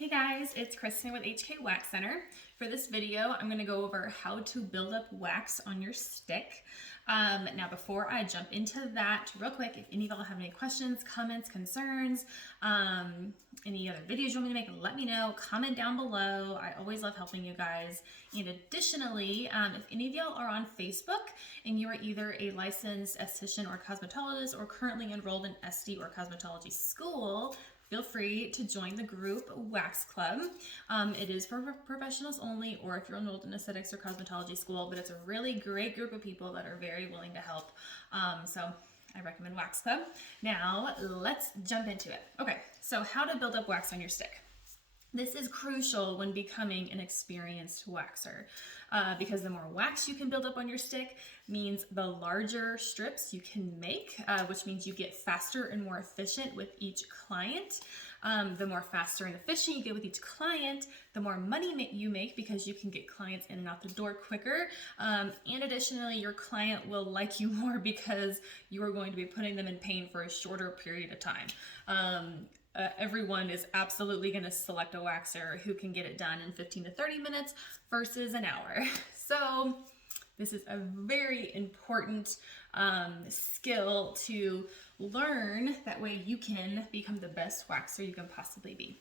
Hey guys, it's Kristen with HK Wax Center. For this video, I'm going to go over how to build up wax on your stick. Now, before I jump into that, real quick, if any of y'all have any questions, comments, concerns, any other videos you want me to make, let me know. Comment down below. I always love helping you guys. And additionally, if any of y'all are on Facebook and you are either a licensed esthetician or cosmetologist or currently enrolled in SD or cosmetology school, feel free to join the group Wax Club. It is for professionals only, or if you're enrolled in aesthetics or cosmetology school, but it's a really great group of people that are very willing to help. So I recommend Wax Club. Now let's jump into it. Okay, so how to build up wax on your stick. This is crucial when becoming an experienced waxer because the more wax you can build up on your stick means the larger strips you can make, which means you get faster and more efficient with each client. The more faster and efficient you get with each client, the more money you make because you can get clients in and out the door quicker. And additionally, your client will like you more because you are going to be putting them in pain for a shorter period of time. Everyone is absolutely going to select a waxer who can get it done in 15 to 30 minutes versus an hour. So this is a very important skill to learn. That way you can become the best waxer you can possibly be.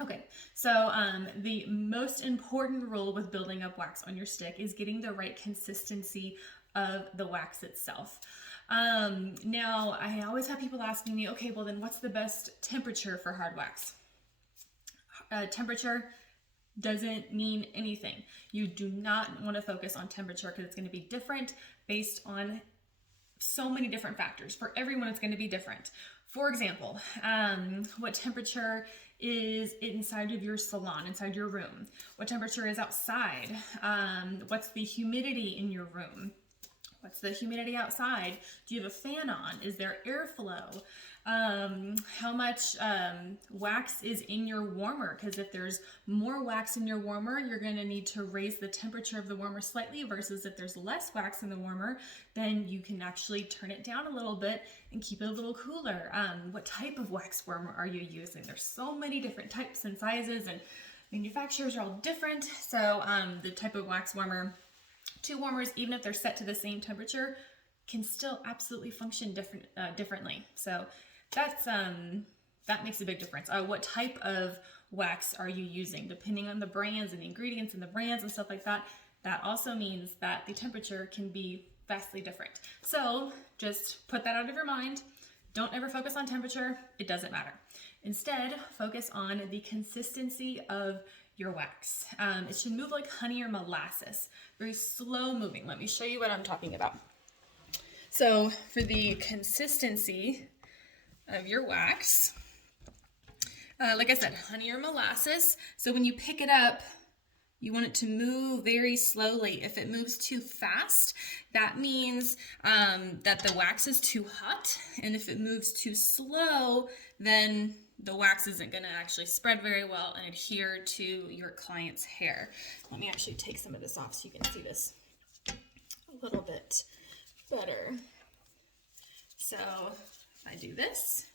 Okay, so the most important rule with building up wax on your stick is getting the right consistency of the wax itself. Now, I always have people asking me, okay, well then what's the best temperature for hard wax? Temperature doesn't mean anything. You do not want to focus on temperature because it's going to be different based on so many different factors. For everyone, it's going to be different. For example, what temperature is inside of your salon, inside your room? What temperature is outside? What's the humidity in your room? What's the humidity outside? Do you have a fan on? Is there airflow? How much wax is in your warmer? Because if there's more wax in your warmer, you're going to need to raise the temperature of the warmer slightly, versus if there's less wax in the warmer, then you can actually turn it down a little bit and keep it a little cooler. What type of wax warmer are you using? There's so many different types and sizes, and manufacturers are all different. So the type of wax warmer, two warmers, even if they're set to the same temperature, can still absolutely function differently. So that makes a big difference. What type of wax are you using? Depending on the brands and the ingredients and the brands and stuff like that, that also means that the temperature can be vastly different. So just put that out of your mind. Don't ever focus on temperature. It doesn't matter. Instead, focus on the consistency of your wax. It should move like honey or molasses, very slow moving. Let me show you what I'm talking about. So for the consistency of your wax, like I said, honey or molasses. So when you pick it up, you want it to move very slowly. If it moves too fast, that means that the wax is too hot. And if it moves too slow, then the wax isn't going to actually spread very well and adhere to your client's hair. Let me actually take some of this off so you can see this a little bit better. So if I do this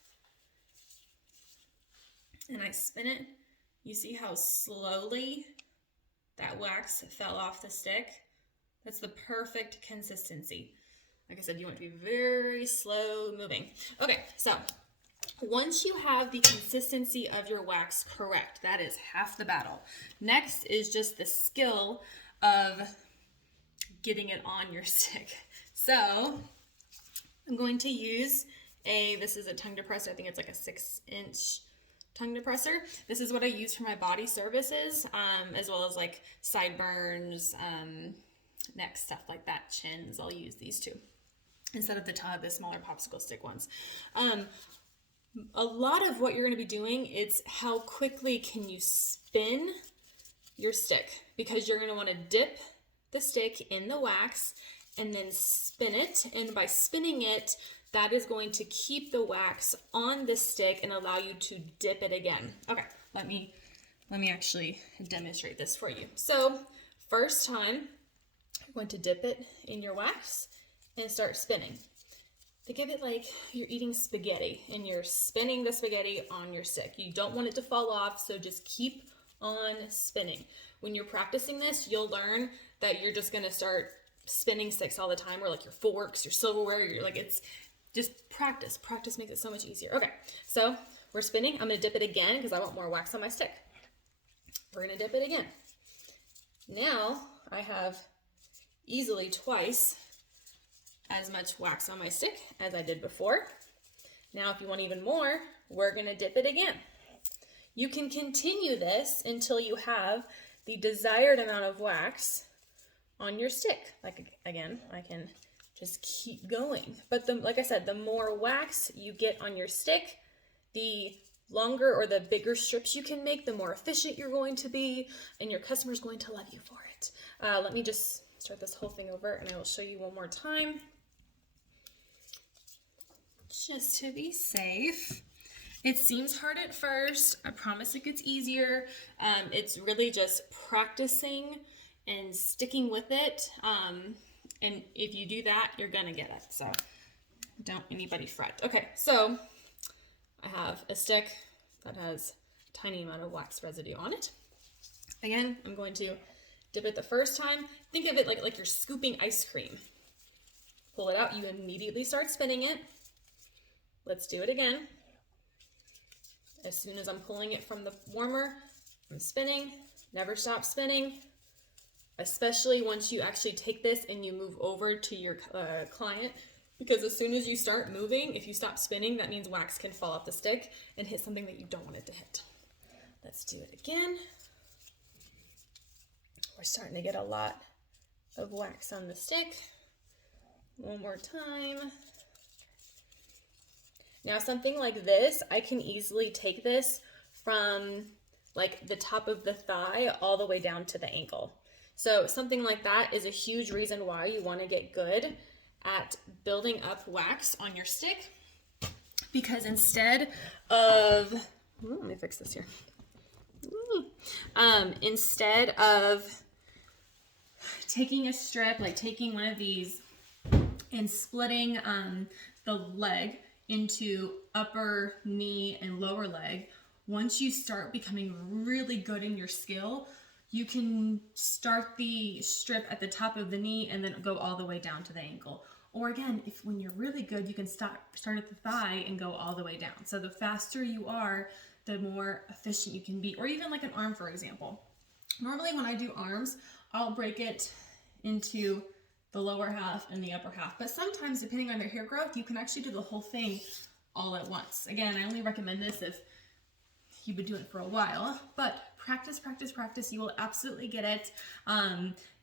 and I spin it, you see how slowly that wax fell off the stick? That's the perfect consistency. Like I said, you want it to be very slow moving. Okay, so once you have the consistency of your wax correct, that is half the battle. Next is just the skill of getting it on your stick. So I'm going to use this is a tongue depressor. I think it's like a 6-inch tongue depressor. This is what I use for my body services, as well as like sideburns, neck, stuff like that, chins. I'll use these two instead of the smaller popsicle stick ones. A lot of what you're going to be doing is how quickly can you spin your stick, because you're going to want to dip the stick in the wax and then spin it. And by spinning it, that is going to keep the wax on the stick and allow you to dip it again. Okay, let me actually demonstrate this for you. So first time, you're going to dip it in your wax and start spinning. Think of it like you're eating spaghetti and you're spinning the spaghetti on your stick. You don't want it to fall off, so just keep on spinning. When you're practicing this, you'll learn that you're just gonna start spinning sticks all the time, or like your forks, your silverware, you're like, it's just practice. Practice makes it so much easier. Okay, so we're spinning. I'm gonna dip it again because I want more wax on my stick. We're gonna dip it again. Now I have easily twice as much wax on my stick as I did before. Now, if you want even more, we're gonna dip it again. You can continue this until you have the desired amount of wax on your stick. Like, again, I can just keep going. But like I said, the more wax you get on your stick, the longer or the bigger strips you can make, the more efficient you're going to be, and your customer's going to love you for it. Let me just start this whole thing over and I will show you one more time, just to be safe. It seems hard at first. I promise it gets easier. It's really just practicing and sticking with it. And if you do that, you're gonna get it. So don't anybody fret. Okay, so I have a stick that has a tiny amount of wax residue on it. Again, I'm going to dip it the first time. Think of it like you're scooping ice cream. Pull it out, you immediately start spinning it. Let's do it again. As soon as I'm pulling it from the warmer, I'm spinning. Never stop spinning, especially once you actually take this and you move over to your client, because as soon as you start moving, if you stop spinning, that means wax can fall off the stick and hit something that you don't want it to hit. Let's do it again. We're starting to get a lot of wax on the stick. One more time. Now, something like this, I can easily take this from like the top of the thigh all the way down to the ankle. So something like that is a huge reason why you want to get good at building up wax on your stick, because instead of, let me fix this here. Instead of taking a strip, like taking one of these and splitting the leg into upper knee and lower leg, once you start becoming really good in your skill, you can start the strip at the top of the knee and then go all the way down to the ankle. Or again, when you're really good, you can start at the thigh and go all the way down. So the faster you are, the more efficient you can be. Or even like an arm, for example. Normally when I do arms, I'll break it into the lower half and the upper half. But sometimes, depending on their hair growth, you can actually do the whole thing all at once. Again, I only recommend this if you've been doing it for a while, but practice, practice, practice. You will absolutely get it.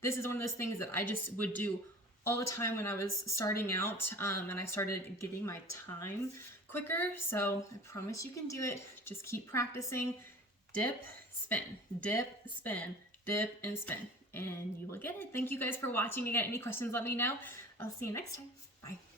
This is one of those things that I just would do all the time when I was starting out, and I started getting my time quicker. So I promise you can do it. Just keep practicing. Dip, spin, dip, spin, dip, and spin, and you will get it. Thank you guys for watching. Again, any questions, let me know. I'll see you next time. Bye.